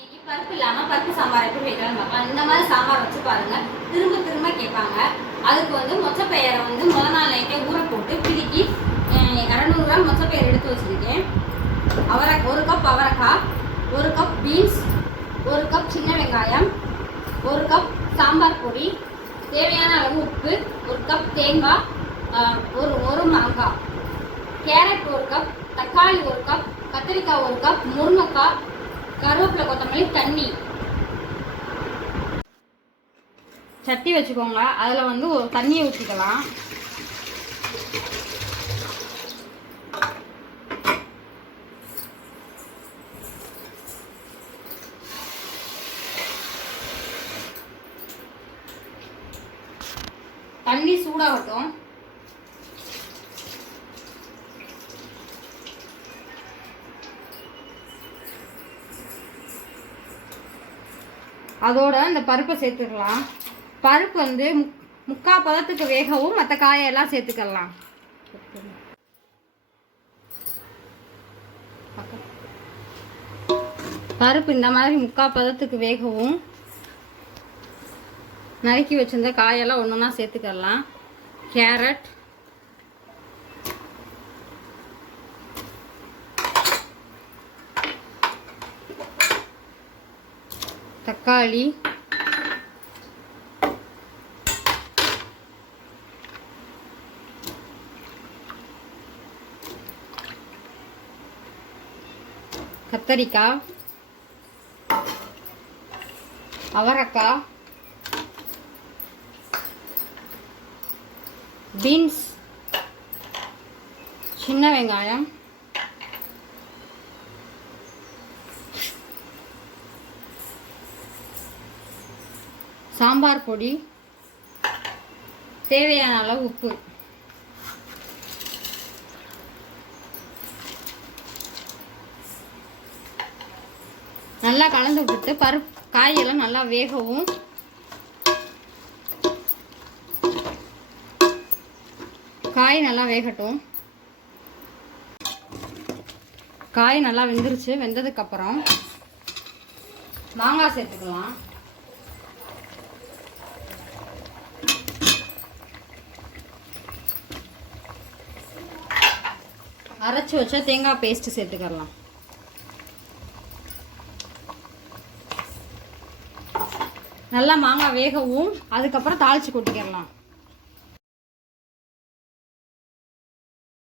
இன்னைக்கு பருப்பு இல்லாமல் பருப்பு சாம்பார் எப்படி வைக்கலாம் பார்க்கலாம். இந்த மாதிரி சாம்பார் வச்சு பாருங்க, திரும்ப திரும்ப கேட்பாங்க. அதுக்கு வந்து மொச்சப்பயிரை வந்து முதல் நாள் நைட்டே ஊற போட்டு பிடிக்கி 200 கிராம் மொச்சப்பயிர் எடுத்து வச்சுருக்கேன். ஒரு கப் அவரைக்காய், 1 கப் பீன்ஸ், 1 கப் சின்ன வெங்காயம், 1 கப் சாம்பார் பொடி, தேவையான அளவு உப்பு, 1 கப் தேங்காய், ஒரு மாங்காய், கேரட் 1 கப், தக்காளி 1 கப், கத்திரிக்காய் 1 கப், முருங்கைக்காய், கருவேப்பிலை, கொத்தமல்லி, தண்ணி. சட்டி வச்சுக்கோங்க. அதில் வந்து ஒரு தண்ணியை ஊற்றிக்கலாம். தண்ணி சூடாகட்டும். அதோட இந்த பருப்பை சேர்த்துக்கலாம். பருப்பு வந்து முக்கால் பதத்துக்கு வேகவும் மற்ற காயெல்லாம் சேர்த்துக்கலாம். பருப்பு இந்த மாதிரி முக்கால் பதத்துக்கு வேகவும் நறுக்கி வச்சிருந்த காயெல்லாம் ஒன்று ஒன்றா சேர்த்துக்கலாம். கேரட், தக்காளி, கத்தரிக்காய், அவரைக்காய், பீன்ஸ், சின்ன வெங்காயம், சாம்பார் பொடி, தேவையான அளவு உப்பு. நல்லா கலந்து விட்டு காயெல்லாம் நல்லா வேகவும் காய் நல்லா வேகட்டும். காய் நல்லா வெந்துருச்சு. வெந்ததுக்கு அப்புறம் மாங்காய் சேர்த்துக்கலாம். அரைச்சி வச்சா தேங்காய் பேஸ்ட் சேர்த்துக்கலாம். நல்லா மாங்காய் வேகவும் அதுக்கப்புறம் தாளிச்சு கொட்டிக்கிறலாம்.